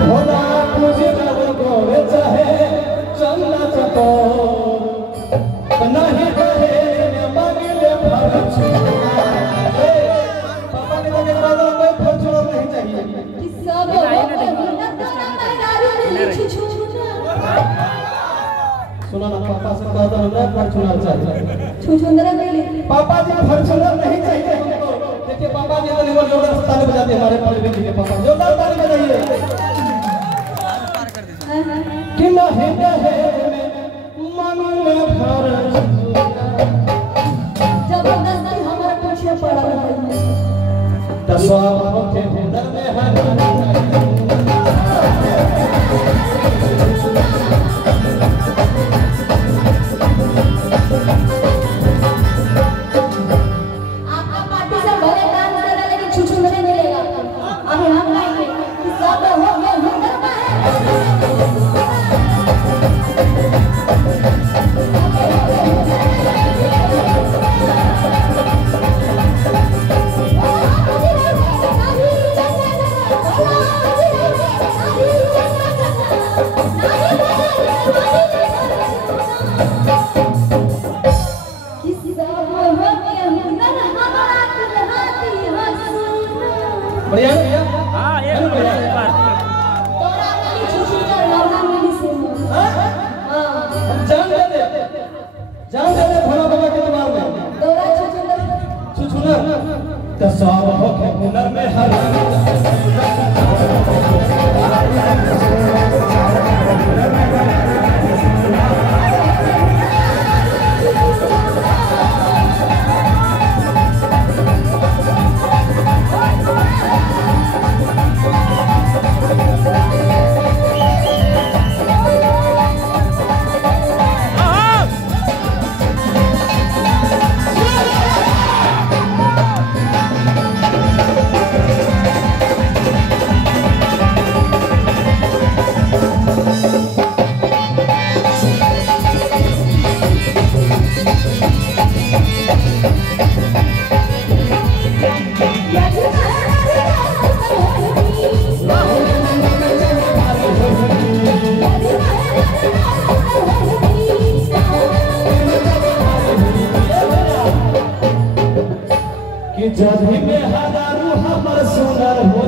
भोला तुझे रब गोवे चाहे चलना चको नहीं कहे मांगले फर्ज पापा ने लगे वाला कोई फर्ज नहीं चाहिए कि सब सुना ना पापा से कहा था हमरा फॉर्च्यूनर चाहिए छुछुंदरा मिली पापा जी फॉर्च्यूनर नहीं चाहिए हमको देखिए पापा जी तो निवर जोरदार ताली बजाते हमारे पलवी जी के पापा जोरदार ताली बजाइए कि नहीं कहे मांगले फर्ज जबरदस्ती हमारे पीछे पड़ा है दसवा के भीतर में है हुनर में हर जब में हजारू हमर सुनर हो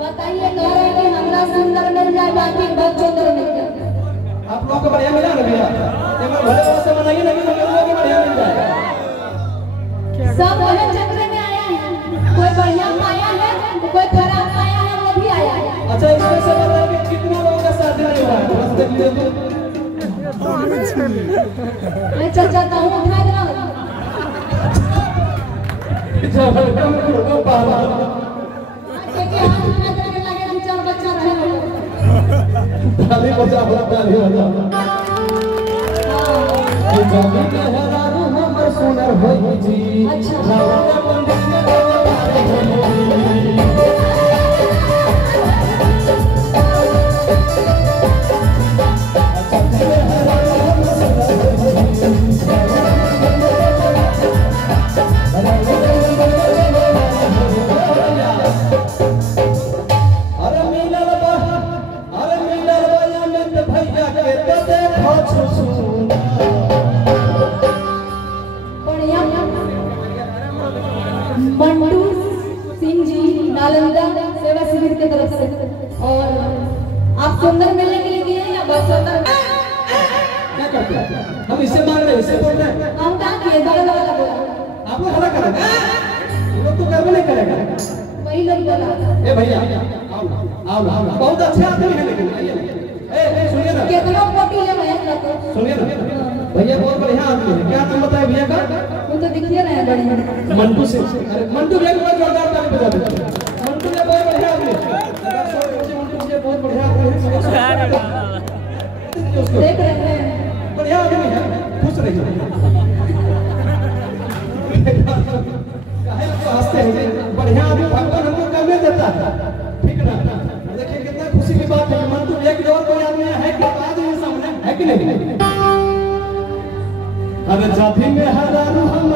बताइए कि हमरा सुंदर मिल जाए बाकी बच्चों तो नहीं आप लोगों को बढ़िया मिला ना भैया भले से मनाइए ना कि लोगों को बढ़िया मिल जाए सब वही चक्र में आया है कोई बढ़िया पाया है कोई खराब पाया है वो भी आया है अच्छा इसमें से बता कि कितने लोगों का शादी नहीं हुआ है बस देख लीजिए मैं चल जाता हूँ उठा देना जब हम को पाला क्योंकि हाथ में नजर के लगे दो चार बच्चा रहे ताली बजा ताली बजा ये जब के हरारू हमर सुनर होई जी अच्छा लावा पंडित ने तारे मंटू सिंह जी नालंदा सेवा शिविर की तरफ से और आप सुंदर मिलने के लिए दिए या बस सुंदर क्या करते हैं हम इसे मार रहे हैं इसे बोल रहे हैं हम क्या किए बगल वाला बोला आप लोग हला कर रहे हैं ये लोग तो कर भी नहीं करेगा वही लोग बोला ए भैया आओ आओ बहुत अच्छे आदमी हैं लेकिन ए सुनिए ना कितना पोटी ले मैं तो सुनिए ना भैया बहुत बढ़िया आदमी है क्या नाम बताया भैया का वो तो दिखिए रहे बढ़िया मंटू सिंह अरे मंटू भैया को जोरदार ताली बजा दो मंटू ने बहुत बढ़िया आदमी है मंटू जी बहुत बढ़िया आदमी है देख रहे हैं बढ़िया आदमी है खुश रहिए काहे को हंसते हैं बढ़िया आदमी भगवान हमको कम देता है ठीक ना? देखिए कितना खुशी की बात है, मंटू एक और कोई आदमी है कि आज ये सामने है कि नहीं? अरे जाति में हजारों हम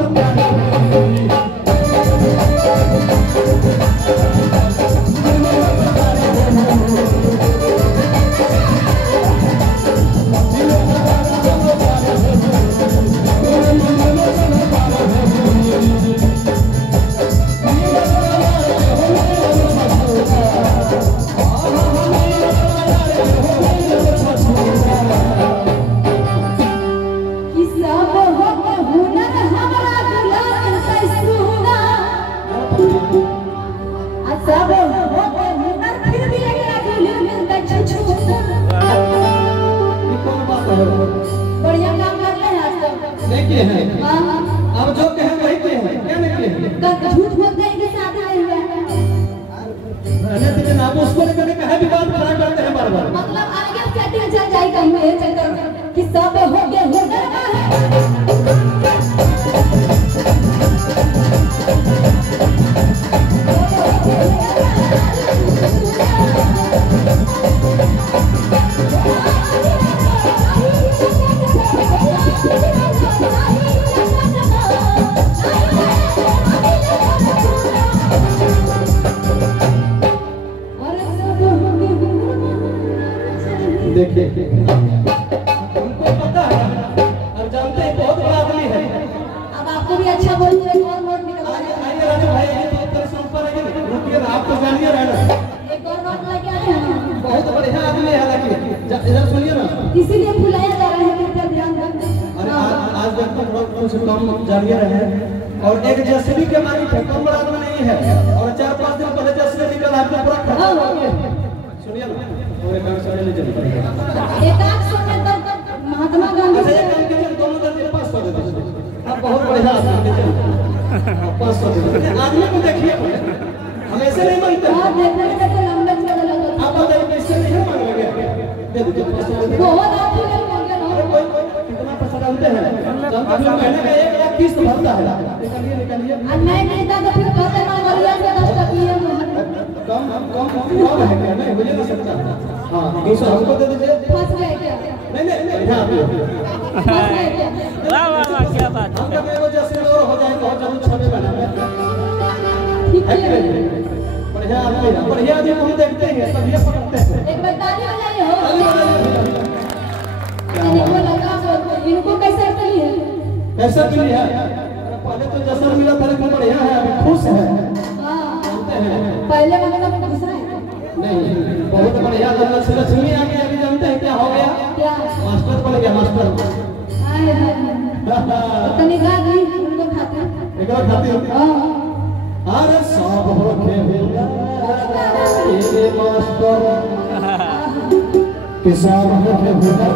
बढ़िया काम कर रहे हैं आज तक। देखिए हैं अब जो कहे वही किए हैं, क्या नहीं किए हैं? झूठ बोलते हैं कि शादी नहीं हुआ है। लेकिन आप उसको लेकर कहे भी बात खराब करते हैं बार बार। मतलब आगे सेटिंग चल जाए कहीं में चक्कर में कि सब हो गया हुनर देखिए उनको पता है और जानते हैं बहुत बड़ा आदमी है। अब आपको भी अच्छा बोलते हैं और नोट निकलवा आइए आइए राजू भाई, ये तो ऊपर से ऊपर आइए, रुकिए ना, आप तो जानिए रहना। एक और नोट लेके आए हैं। बहुत बढ़िया आदमी है, हालांकि इधर सुनिए ना, इसीलिए बुलाया जा रहा है, कृपया ध्यान दें। अरे आज देखो बहुत कुछ कम जानिए रहे और एक जेसीबी के मालिक है, कम बड़ा आदमी नहीं है और 4-5 दिन पहले जेसीबी निकल आपको पूरा खत्म हो गया। सुनिए ना, और एक आंसर ले लीजिए। एकांत सुनने तक महात्मा गांधी अच्छा एक काम कीजिए, दोनों दर्जन 500 दे दीजिए। आप बहुत बढ़िया आदमी कीजिए, 500 दे दीजिए। आदमी को देखिए, हम ऐसे नहीं मांगते। आप देखने में तो लंबे चौड़े लगे। आप बताइए कैसे नहीं मांगेंगे? दे दीजिए 500 दे। बहुत आप ही लोग मांगे ना। अरे कोई कितना पैसा डालते हैं? जानते हैं महीने का एक किस्त भरता है। निकालिए निकालिए। और मैं कहता तो फिर कहते ना मरिया से 10 टकिया कम है क्या? नहीं मुझे नहीं सकता। हाँ 200 हमको दे दीजिए। फंस गए क्या? नहीं नहीं यहाँ पे फंस गए क्या? वाह वाह वाह क्या बात हम कभी वो जैसे और हो जाए बहुत जरूर छवि बनाएंगे। ठीक है है। कि नहीं? बढ़िया आदमी है, बढ़िया आदमी को हम देखते हैं, सब ये पकड़ते हैं। एक बार ताली बजाइए हो। ताली बजाइए। इनको लगा इनको कैसे चली है? कैसा मिली है? पहले तो जैसा मिला था लेकिन बढ़िया है, अभी खुश है। हाँ। जानते हैं? पहले वाले का दूसरा है। नहीं बहुत बढ़िया, लक्ष्मी आ गई। अभी जानते हैं क्या हो गया? क्या? मास्टर बन गया, मास्टर। आए हाय। तनी गा दी उनको खाते। एकरा खातिर हाँ। अरे सब होके भेला तेरे मास्टर के सब होके भेला